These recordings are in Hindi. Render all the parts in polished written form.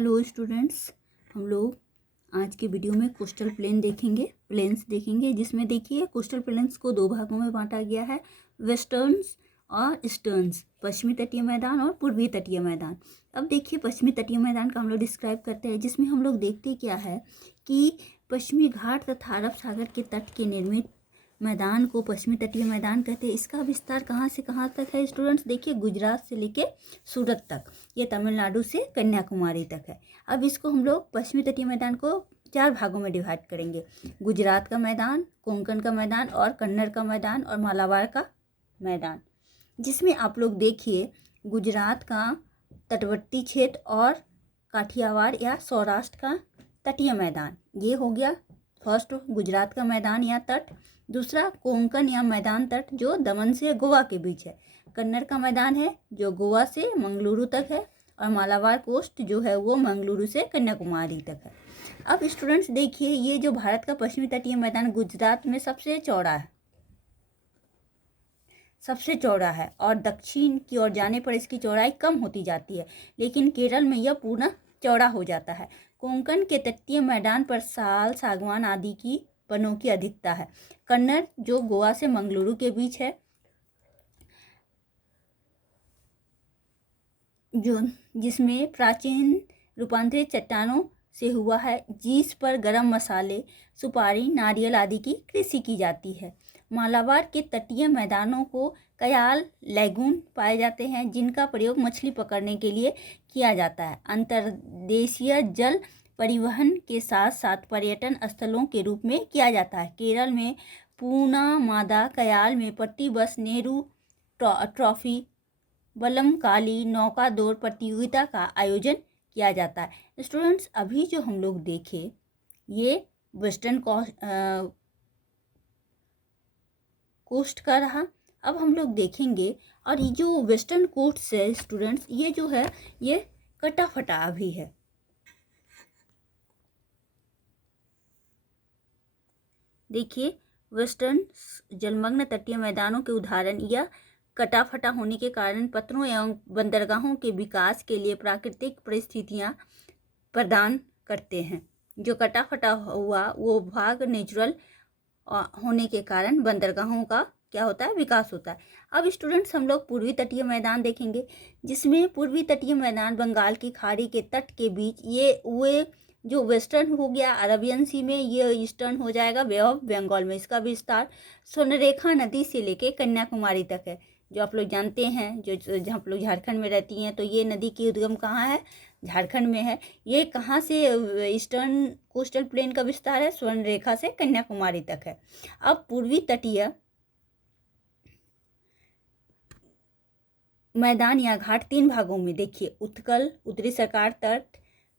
हेलो स्टूडेंट्स, हम लोग आज के वीडियो में कोस्टल प्लेन्स देखेंगे जिसमें देखिए कोस्टल प्लेन्स को दो भागों में बांटा गया है, वेस्टर्न्स और ईस्टर्न्स, पश्चिमी तटीय मैदान और पूर्वी तटीय मैदान। अब देखिए पश्चिमी तटीय मैदान का हम लोग डिस्क्राइब करते हैं, जिसमें हम लोग देखते क्या है कि पश्चिमी घाट तथा अरब सागर के तट के निर्मित मैदान को पश्चिमी तटीय मैदान कहते हैं। इसका विस्तार कहाँ से कहाँ तक है स्टूडेंट्स? देखिए गुजरात से लेके सूरत तक, ये तमिलनाडु से कन्याकुमारी तक है। अब इसको हम लोग पश्चिमी तटीय मैदान को 4 भागों में डिवाइड करेंगे, गुजरात का मैदान, कोंकण का मैदान और कन्नड़ का मैदान और मालाबार का मैदान। जिसमें आप लोग देखिए गुजरात का तटवर्ती क्षेत्र और काठियावाड़ या सौराष्ट्र का तटीय मैदान, ये हो गया फर्स्ट गुजरात का मैदान या तट। दूसरा कोंकण या मैदान तट जो दमन से गोवा के बीच है। कन्नड़ का मैदान है जो गोवा से मंगलुरु तक है और मालाबार कोस्ट जो है वो मंगलुरु से कन्याकुमारी तक है। अब स्टूडेंट्स देखिए ये जो भारत का पश्चिमी तटीय मैदान गुजरात में सबसे चौड़ा है और दक्षिण की ओर जाने पर इसकी चौड़ाई कम होती जाती है, लेकिन केरल में यह पूर्ण चौड़ा हो जाता है। कोंकण के तटीय मैदान पर साल, सागवान आदि की वनों की अधिकता है। कन्नड़ जो गोवा से मंगलुरु के बीच है, जो जिसमें प्राचीन रूपांतरित चट्टानों से हुआ है, जिस पर गरम मसाले, सुपारी, नारियल आदि की कृषि की जाती है। मालाबार के तटीय मैदानों को कयाल लैगून पाए जाते हैं, जिनका प्रयोग मछली पकड़ने के लिए किया जाता है। अंतर्देशीय जल परिवहन के साथ साथ पर्यटन स्थलों के रूप में किया जाता है। केरल में पूना मादा कयाल में पट्टी बस नेहरू ट्रॉफी बल्लमकाली नौका दौड़ प्रतियोगिता का आयोजन किया जाता है। स्टूडेंट्स अभी जो हम लोग देखे ये वेस्टर्न कोस्ट का रहा। अब हम लोग देखेंगे और ये जो वेस्टर्न कोस्ट है स्टूडेंट्स, ये जो है ये कटा फटा अभी है। देखिए वेस्टर्न जलमग्न तटीय मैदानों के उदाहरण यह कटा फटा होने के कारण पत्थरों एवं बंदरगाहों के विकास के लिए प्राकृतिक परिस्थितियां प्रदान करते हैं। जो कटा फटा हुआ वो भाग नेचुरल होने के कारण बंदरगाहों का क्या होता है, विकास होता है। अब स्टूडेंट्स हम लोग पूर्वी तटीय मैदान देखेंगे, जिसमें पूर्वी तटीय मैदान बंगाल की खाड़ी के तट के बीच, ये जो वेस्टर्न हो गया अरबियन सी में, ये ईस्टर्न हो जाएगा बे ऑफ बंगाल में। इसका विस्तार स्वर्णरेखा नदी से लेके कन्याकुमारी तक है, जो आप लोग जानते हैं, जो जहाँ आप लोग झारखंड में रहती हैं, तो ये नदी की उद्गम कहाँ है? झारखंड में है। ये कहाँ से ईस्टर्न कोस्टल प्लेन का विस्तार है? स्वर्णरेखा से कन्याकुमारी तक है। अब पूर्वी तटीय मैदान या घाट 3 भागों में देखिए, उत्कल, उत्तरी सरकार तट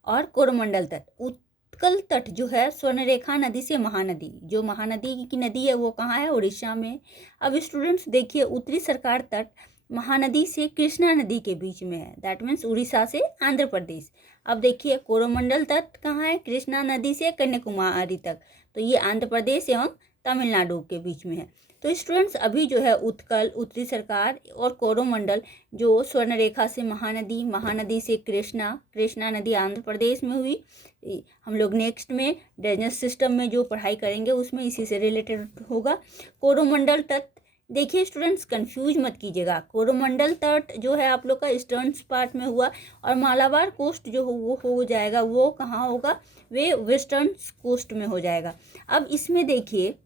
और कोरोमंडल तट। उत्कल तट जो है स्वर्णरेखा नदी से महानदी, जो महानदी की नदी है वो कहाँ है? उड़ीसा में। अब स्टूडेंट्स देखिए उत्तरी सरकार तट महानदी से कृष्णा नदी के बीच में है, दैट मीन्स उड़ीसा से आंध्र प्रदेश। अब देखिए कोरोमंडल तट कहाँ है? कृष्णा नदी से कन्याकुमारी तक, तो ये आंध्र प्रदेश एवं तमिलनाडु के बीच में है। तो स्टूडेंट्स अभी जो है उत्कल, उत्तरी सरकार और कोरोमंडल जो स्वर्णरेखा से महानदी, महानदी से कृष्णा नदी आंध्र प्रदेश में हुई। हम लोग नेक्स्ट में ड्रेनेज सिस्टम में जो पढ़ाई करेंगे उसमें इसी से रिलेटेड होगा। कोरोमंडल तट देखिए स्टूडेंट्स कंफ्यूज मत कीजिएगा, कोरोमंडल तट जो है आप लोग का ईस्टर्न पार्ट में हुआ और मालाबार कोस्ट जो वो हो जाएगा वो कहाँ होगा? वे वेस्टर्न कोस्ट में हो जाएगा। अब इसमें देखिए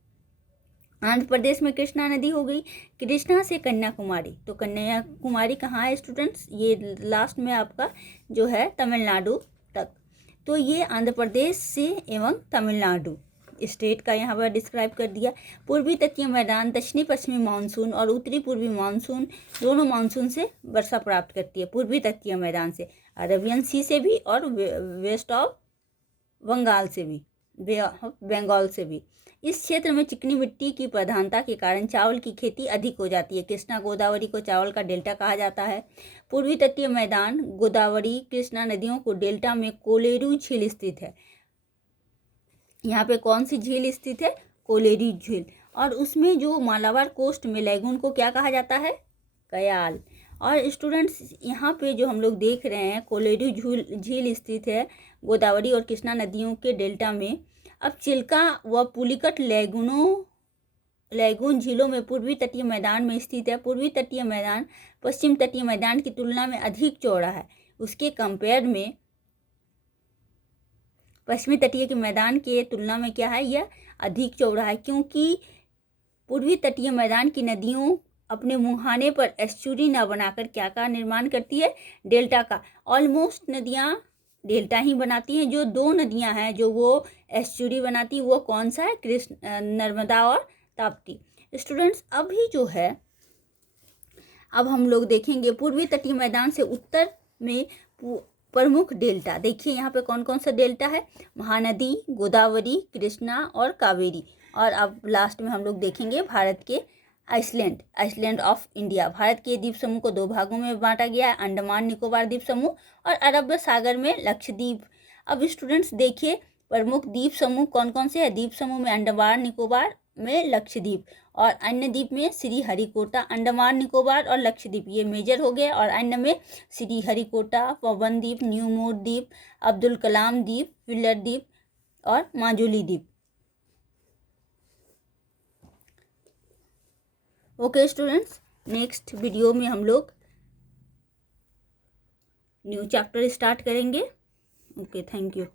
आंध्र प्रदेश में कृष्णा नदी हो गई, कृष्णा से कन्याकुमारी, तो कन्याकुमारी कहाँ है स्टूडेंट्स? ये लास्ट में आपका जो है तमिलनाडु तक, तो ये आंध्र प्रदेश से एवं तमिलनाडु स्टेट का यहाँ पर डिस्क्राइब कर दिया। पूर्वी तटीय मैदान दक्षिणी पश्चिमी मानसून और उत्तरी पूर्वी मानसून दोनों मानसून से वर्षा प्राप्त करती है। पूर्वी तटीय मैदान से अरेबियन सी से भी और वेस्ट ऑफ बंगाल से भी, बंगाल से भी। इस क्षेत्र में चिकनी मिट्टी की प्रधानता के कारण चावल की खेती अधिक हो जाती है। कृष्णा गोदावरी को चावल का डेल्टा कहा जाता है। पूर्वी तटीय मैदान गोदावरी कृष्णा नदियों को डेल्टा में कोलेरू झील स्थित है। यहाँ पे कौन सी झील स्थित है? कोलेरू झील। और उसमें जो मालाबार कोस्ट में लैगून को क्या कहा जाता है? कयाल। और स्टूडेंट्स यहाँ पे जो हम लोग देख रहे हैं कोलेरू झील स्थित है गोदावरी और कृष्णा नदियों के डेल्टा में। अब चिल्का व पुलिकट लैगून झीलों में पूर्वी तटीय मैदान में स्थित है। पूर्वी तटीय मैदान पश्चिम तटीय मैदान की तुलना में अधिक चौड़ा है। उसके कंपेयर में पश्चिमी तटीय के मैदान के तुलना में क्या है, यह अधिक चौड़ा है, क्योंकि पूर्वी तटीय मैदान की नदियों अपने मुहाने पर एस्चुरी न बनाकर क्या का निर्माण करती है, डेल्टा का। ऑलमोस्ट नदियाँ डेल्टा ही बनाती हैं। जो दो नदियाँ हैं जो वो एस्चुरी बनाती, वो कौन सा है, नर्मदा और ताप्ती। स्टूडेंट्स अभी जो है अब हम लोग देखेंगे पूर्वी तटीय मैदान से उत्तर में प्रमुख डेल्टा। देखिए यहाँ पे कौन कौन सा डेल्टा है, महानदी, गोदावरी, कृष्णा और कावेरी। और अब लास्ट में हम लोग देखेंगे भारत के आइसलैंड ऑफ इंडिया। भारत के द्वीप समूह को दो भागों में बांटा गया है, अंडमान निकोबार द्वीप समूह और अरब सागर में लक्षद्वीप। अब स्टूडेंट्स देखिए प्रमुख द्वीप समूह कौन कौन से हैं। द्वीप समूह में अंडमान निकोबार में लक्षद्वीप और अन्य द्वीप में श्रीहरिकोटा। अंडमान निकोबार और लक्षद्वीप ये मेजर हो गए और अन्य में श्रीहरिकोटा, पवन द्वीप, न्यू मूड द्वीप, अब्दुल कलाम द्वीप, व्हीलर द्वीप और माजुली द्वीप। ओके स्टूडेंट्स, नेक्स्ट वीडियो में हम लोग न्यू चैप्टर स्टार्ट करेंगे। Okay, thank you.